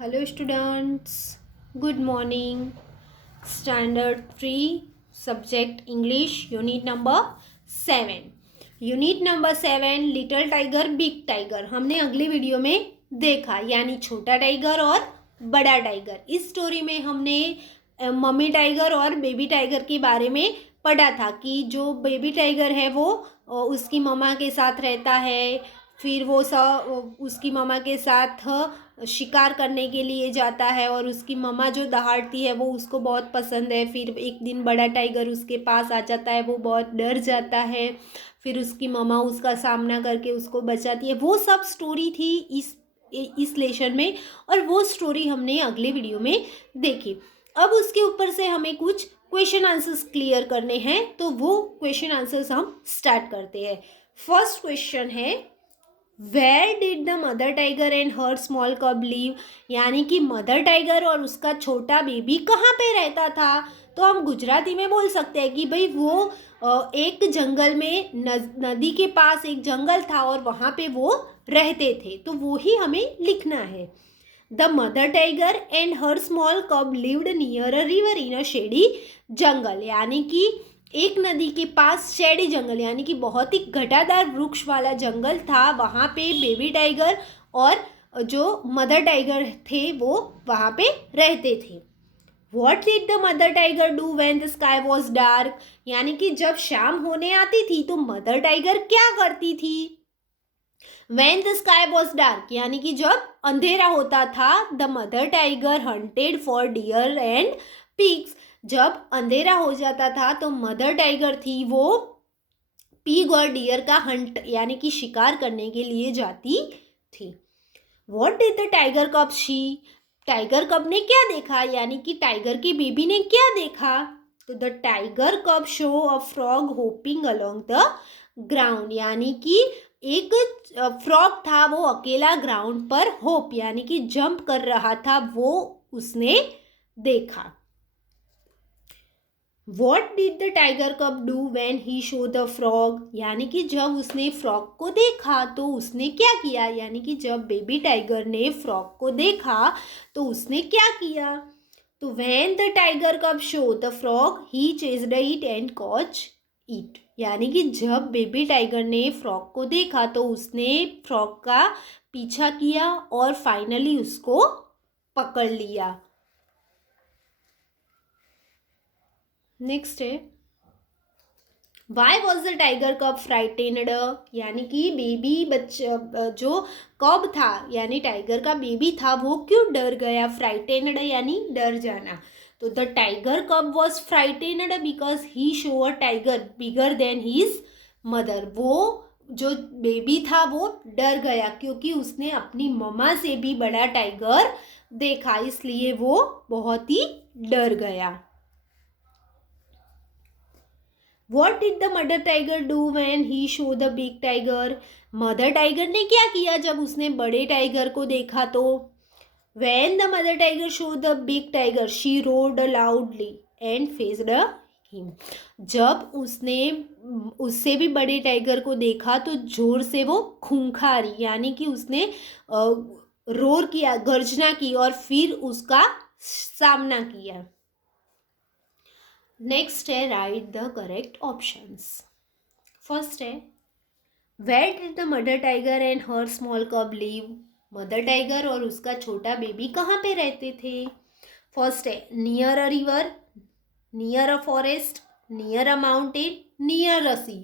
Hello students, good morning. Standard 3 subject English unit number 7. Unit number 7 little tiger big tiger हमने अगले video में देखा, यानी छोटा टाइगर और बड़ा टाइगर। इस स्टोरी में हमने मम्मी टाइगर और बेबी टाइगर के बारे में पढ़ा था कि जो बेबी टाइगर है वो उसकी मम्मा के साथ रहता है, फिर वो उसकी मम्मा के साथ शिकार करने के लिए जाता है और उसकी मम्मा जो दहाड़ती है वो उसको बहुत पसंद है। फिर एक दिन बड़ा टाइगर उसके पास आ जाता है, वो बहुत डर जाता है, फिर उसकी मम्मा उसका सामना करके उसको बचाती है। वो सब स्टोरी थी इस लेसन में, और वो स्टोरी हमने अगले वीडियो में देखी। अब उसके ऊपर से हमें कुछ क्वेश्चन आंसर्स क्लियर करने हैं, तो वो क्वेश्चन आंसर्स हम स्टार्ट करते हैं। फर्स्ट क्वेश्चन है, where did the mother tiger and her small cub live, यानी कि मदर टाइगर और उसका छोटा बेबी कहाँ पे रहता था। तो हम गुजराती में बोल सकते हैं कि भाई वो एक जंगल में नदी के पास एक जंगल था और वहाँ पे वो रहते थे, तो वो ही हमें लिखना है। The mother tiger and her small cub lived near a river in a shady jungle, यानी कि एक नदी के पास शेडी जंगल यानी कि बहुत ही घटादार वृक्ष वाला जंगल था। वहाँ पे बेबी टाइगर और जो मदर टाइगर थे वो वहाँ पे रहते थे। What did the mother tiger do when the sky was dark, यानी कि जब शाम होने आती थी तो मदर टाइगर क्या करती थी। When the sky was dark, यानी कि जब अंधेरा होता था, the mother tiger hunted for deer and pigs, जब अंधेरा हो जाता था तो मदर टाइगर थी वो पिग और डियर का हंट यानी कि शिकार करने के लिए जाती थी। What did the tiger cub she, tiger कब ने क्या देखा, यानी कि टाइगर की बेबी ने क्या देखा। तो the tiger cub saw a frog hopping along the ground, यानी कि एक फ्रॉग था वो अकेला ग्राउंड पर होप यानी कि जंप कर रहा था, वो उसने देखा। वॉट डिड द टाइगर कब do when he show the frog, यानी कि जब उसने फ्रॉग को देखा तो उसने क्या किया, यानी कि जब बेबी टाइगर ने फ्रॉग को देखा तो उसने क्या किया। तो when the tiger cub saw the frog he chased it and caught it, यानी कि जब बेबी टाइगर ने फ्रॉग को देखा तो उसने फ्रॉग का पीछा किया और फाइनली उसको पकड़ लिया। नेक्स्ट है, वाई वॉज द टाइगर कब फ्राइटेन्ड, यानी कि बेबी बच्चा जो कब था यानी टाइगर का बेबी था वो क्यों डर गया। फ्राइटेन्ड यानी डर जाना। तो the tiger cub was frightened because he saw a tiger bigger than his mother, वो जो बेबी था वो डर गया क्योंकि उसने अपनी मम्मा से भी बड़ा टाइगर देखा, इसलिए वो बहुत ही डर गया। What did the mother tiger do when he show the big tiger, mother tiger ने क्या किया जब उसने बड़े टाइगर को देखा। तो when the mother tiger show the big tiger she road loudly and faced him, जब उसने उससे भी बड़े टाइगर को देखा तो जोर से वो खूंखारी यानी कि उसने रोर किया, गर्जना की और फिर उसका सामना किया। नेक्स्ट है, right the correct options. First है, where did the mother tiger and her small cub live, mother tiger और उसका छोटा बेबी कहाँ पे रहते थे। फर्स्ट है, near a river, near a forest, near a mountain, near a sea,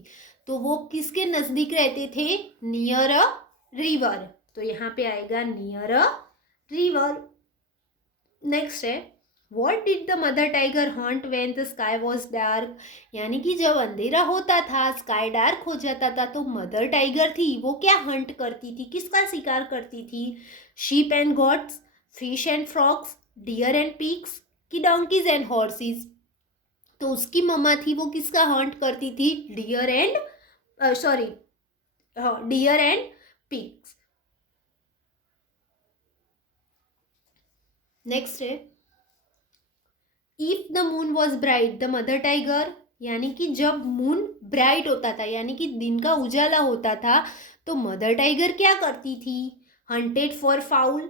तो वो किसके नज़दीक रहते थे, नियर अ रिवर, तो यहाँ पे आएगा नियर अ रिवर। नेक्स्ट है, what did the mother tiger Hunt when the sky was dark, यानी कि जब अंधेरा होता था स्काई डार्क हो जाता था तो मदर टाइगर थी वो क्या हंट करती थी, किसका शिकार करती थी। Sheep and goats, fish and frogs, deer and pigs, की डोंकीज एंड हॉर्सेस, तो उसकी मम्मा थी वो किसका हंट करती थी, deer and sorry deer and pigs. Next है, if the moon was bright the mother tiger, यानी कि जब मून ब्राइट होता था यानी कि दिन का उजाला होता था तो मदर टाइगर क्या करती थी, hunted for fowl,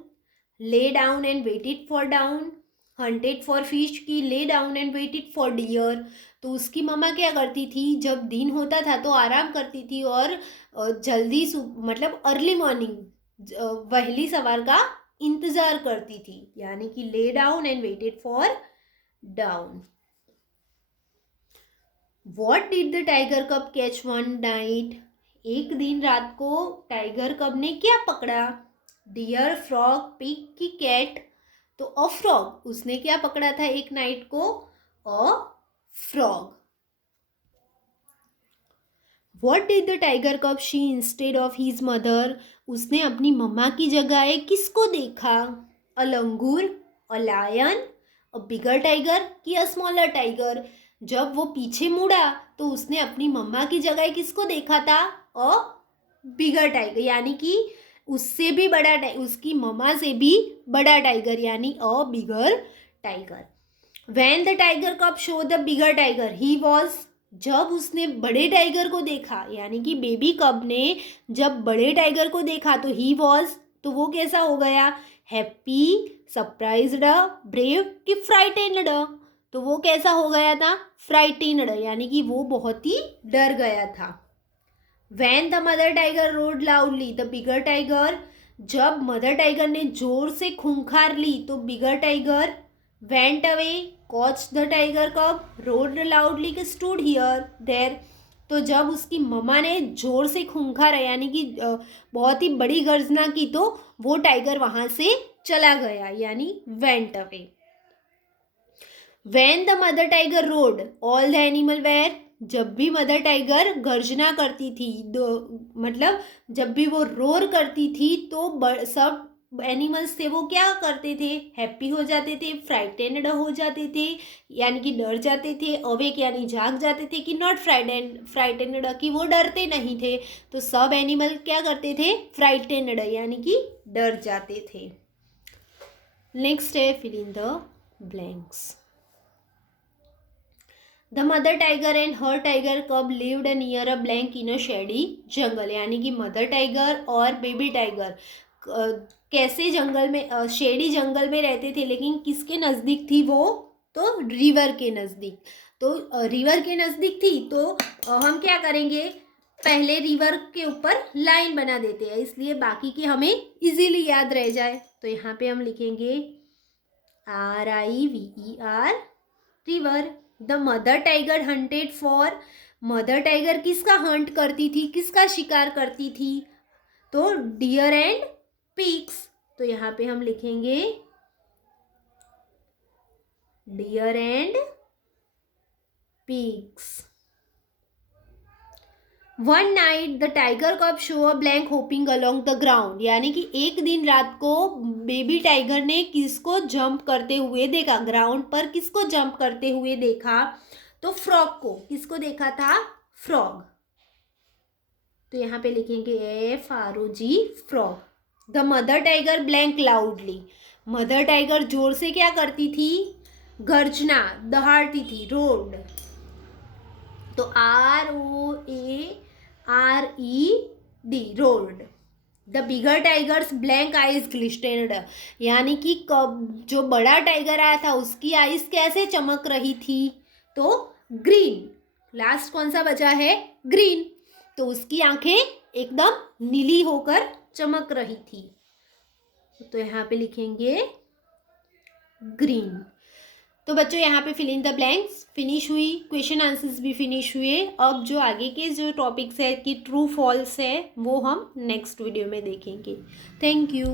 lay down and waited for down, hunted for fish की lay down and waited for deer. तो उसकी मम्मा क्या करती थी, जब दिन होता था तो आराम करती थी और जल्दी मतलब अर्ली मॉर्निंग पहली सवार का इंतजार करती थी, यानी कि ले down and waited for down. What did the tiger कब कैच वन नाइट, एक दिन रात को टाइगर कब ने क्या पकड़ा, डियर, फ्रॉग, पिग की कैट। तो अ फ्रॉग, उसने क्या पकड़ा था एक नाइट को, a frog. What did the tiger cub see instead of his mother, उसने अपनी मम्मा की जगह किसको देखा, अ लंगूर, a lion, a bigger tiger की अ स्मॉलर टाइगर। जब वो पीछे मुड़ा तो उसने अपनी मम्मा की जगह किसको देखा था, अ बिगर टाइगर, यानी कि उससे भी बड़ा उसकी मम्मा से भी बड़ा टाइगर, यानी अ बिगर tiger. When the tiger cub show the bigger tiger, he was, जब उसने बड़े टाइगर को देखा, यानी कि बेबी कब ने जब बड़े टाइगर को देखा तो ही वॉज, तो वो कैसा हो गया, हैप्पी, सरप्राइज्ड, ब्रेव कि फ्राइटेंड। तो वो कैसा हो गया था, फ्राइटेंड, यानी कि वो बहुत ही डर गया था। When the mother tiger roared loudly, the bigger tiger, जब मदर टाइगर ने जोर से खूंखार ली तो बिगर tiger went away, caught the tiger cub, roared loudly, stood here, there। तो जब उसकी मम्मा ने जोर से खूंखार यानी कि बहुत ही बड़ी गर्जना की तो वो टाइगर वहां से चला गया, यानी went away। When the mother tiger roared, all the animal were, जब भी मदर टाइगर गर्जना करती थी, मतलब जब भी वो रोर करती थी तो सब एनिमल्स थे वो क्या करते थे, हैप्पी हो जाते थे, फ्राइटेंड हो जाते थे यानी कि डर जाते थे, अवेक यानी जाग जाते थे, कि नॉट फ्राइटेंड कि वो डरते नहीं थे। तो सब एनिमल क्या करते थे, फ्राइटेंड यानी कि डर जाते थे। नेक्स्ट है fill in the blanks. The mother tiger and her tiger cub lived near a blank in a shady jungle, यानी कि मदर टाइगर और बेबी टाइगर कैसे जंगल में, शेडी जंगल में रहते थे, लेकिन किसके नज़दीक थी वो, तो रिवर के नज़दीक। तो रिवर के नज़दीक थी तो हम क्या करेंगे, पहले रिवर के ऊपर लाइन बना देते हैं, इसलिए बाकी की हमें इजीली याद रह जाए। तो यहाँ पे हम लिखेंगे RIVER, river. The mother tiger hunted for, mother tiger किसका हंट करती थी, किसका शिकार करती थी, तो डियर एंड पिग्स। तो यहाँ पे हम लिखेंगे deer and pigs. One night the tiger cub saw a blank hopping along the ground, यानी कि एक दिन रात को बेबी टाइगर ने किसको जंप करते हुए देखा, ग्राउंड पर किसको जंप करते हुए देखा, तो फ्रॉग को, किसको देखा था, फ्रॉग। तो यहाँ पे लिखेंगे FROG, frog. The mother tiger blank loudly, mother tiger जोर से क्या करती थी, गर्जना, दहाड़ती थी, रोड। तो ROARED, roared. The bigger tigers blank eyes glistened, यानी कि कब जो बड़ा टाइगर आया था उसकी आइज कैसे चमक रही थी, तो ग्रीन। लास्ट कौन सा बचा है, ग्रीन। तो उसकी आंखें एकदम नीली होकर चमक रही थी। तो यहाँ पे लिखेंगे ग्रीन। तो बच्चों यहाँ पे fill in the blanks finish हुई, क्वेश्चन आंसर्स भी फिनिश हुए। अब जो आगे के जो टॉपिक्स है कि ट्रू फॉल्स है वो हम नेक्स्ट वीडियो में देखेंगे। Thank you.